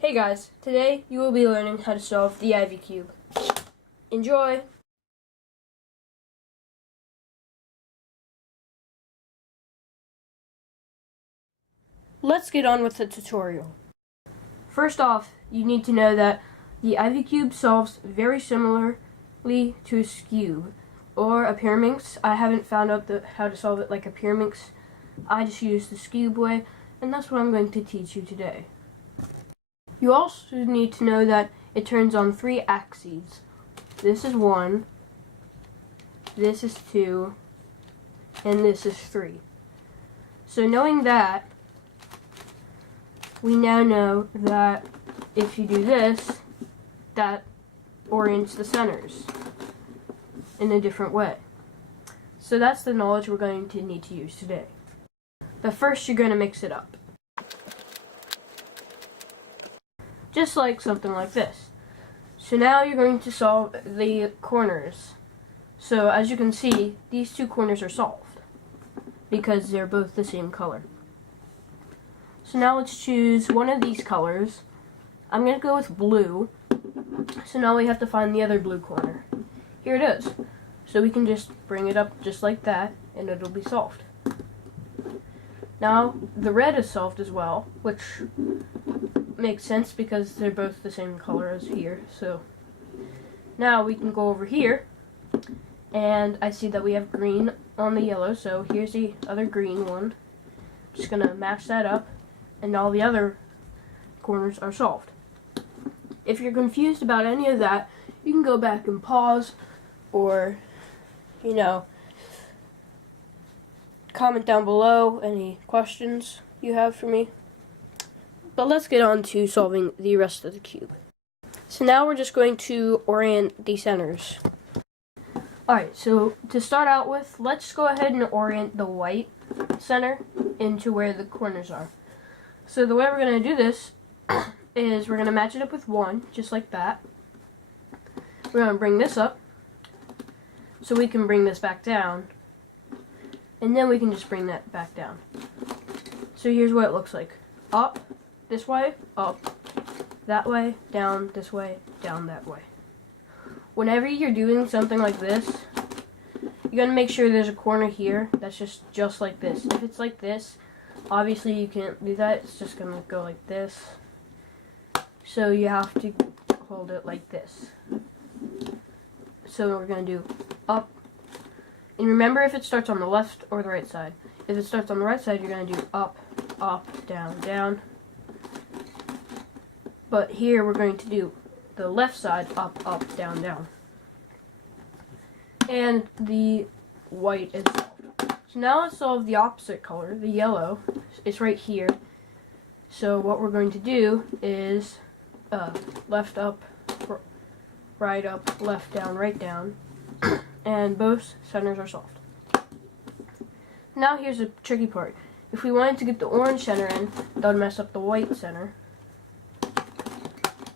Hey guys, today you will be learning how to solve the Ivy cube. Enjoy! Let's get on with the tutorial. First off, you need to know that the Ivy cube solves very similarly to a cube or a pyraminx. I haven't found out how to solve it like a pyraminx. I just use the cube way, and that's what I'm going to teach you today. You also need to know that it turns on 3 axes. This is 1, this is 2, and this is 3. So knowing that, we now know that if you do this, that orients the centers in a different way. So that's the knowledge we're going to need to use today. But first you're going to mix it up. Just like something like this. So now you're going to solve the corners. So as you can see, these 2 corners are solved because they're both the same color. So now let's choose one of these colors. I'm going to go with blue. So now we have to find the other blue corner. Here it is. So we can just bring it up just like that and it'll be solved. Now the red is solved as well, which makes sense because they're both the same color as here. So now we can go over here and I see that we have green on the yellow, so here's the other green one. Just gonna match that up and all the other corners are solved. If you're confused about any of that, you can go back and pause or, comment down below any questions you have for me. But let's get on to solving the rest of the cube. So now we're just going to orient the centers. Alright, so to start out with, let's go ahead and orient the white center into where the corners are. So the way we're going to do this is we're going to match it up with 1, just like that. We're going to bring this up so we can bring this back down. And then we can just bring that back down. So here's what it looks like. Up, this way, up, that way, down, this way, down that way. Whenever you're doing something like this, you gotta make sure there's a corner here that's just like this. If it's like this, obviously you can't do that. It's just gonna go like this. So you have to hold it like this. So we're gonna do up. And remember, if it starts on the left or the right side. If it starts on the right side, you're gonna do up, up, down, down. But here we're going to do the left side, up, up, down, down. And the white is solved. So now let's solve the opposite color, the yellow. It's right here. So what we're going to do is left up, right up, left down, right down. And both centers are solved. Now here's the tricky part. If we wanted to get the orange center in, that would mess up the white center.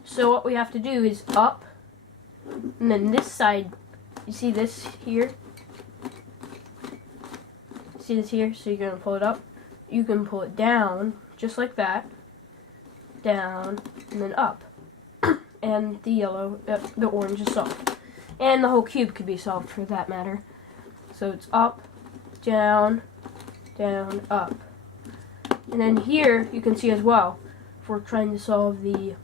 So what we have to do is up, and then this side, you see this here? See this here? So you're going to pull it up. You can pull it down, just like that, down, and then up. And the orange is solved. And the whole cube could be solved for that matter. So it's up, down, down, up. And then here, you can see as well, if we're trying to solve the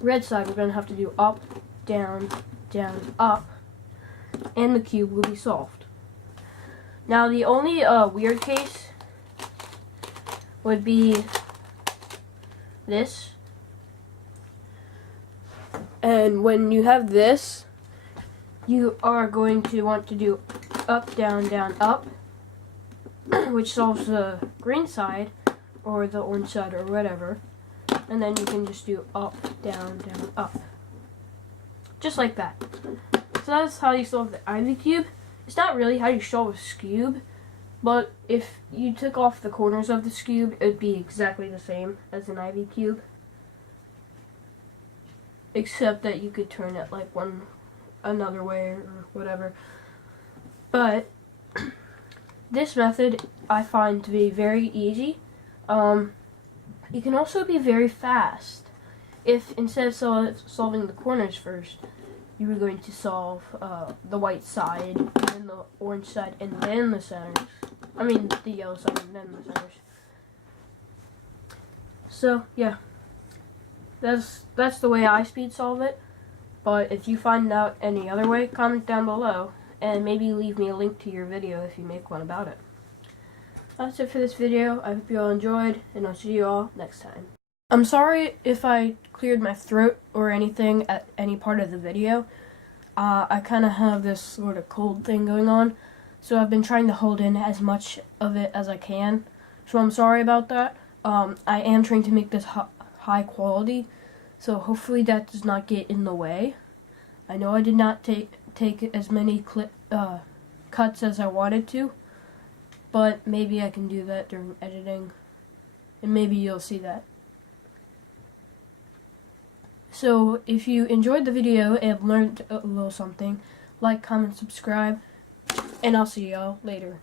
red side, we're going to have to do up, down, down, up, and the cube will be solved. Now the only weird case would be this. And when you have this, you are going to want to do up, down, down, up, which solves the green side, or the orange side, or whatever. And then you can just do up, down, down, up. Just like that. So that's how you solve the Ivy cube. It's not really how you solve a cube, but if you took off the corners of this cube, it would be exactly the same as an Ivy cube. Except that you could turn it like another way or whatever. But this method I find to be very easy. It can also be very fast. if instead of solving the corners first, you were going to solve the white side, and then the orange side, and then the centers. I mean, the yellow side, and then the centers. So, yeah. That's the way I speed solve it. But if you find out any other way, comment down below. And maybe leave me a link to your video if you make one about it. That's it for this video. I hope you all enjoyed, and I'll see you all next time. I'm sorry if I cleared my throat or anything at any part of the video. I kind of have this sort of cold thing going on, so I've been trying to hold in as much of it as I can. So I'm sorry about that. I am trying to make this high quality, so hopefully that does not get in the way. I know I did not take as many cuts as I wanted to, but maybe I can do that during editing, and maybe you'll see that. So if you enjoyed the video and learned a little something, like, comment, subscribe, and I'll see y'all later.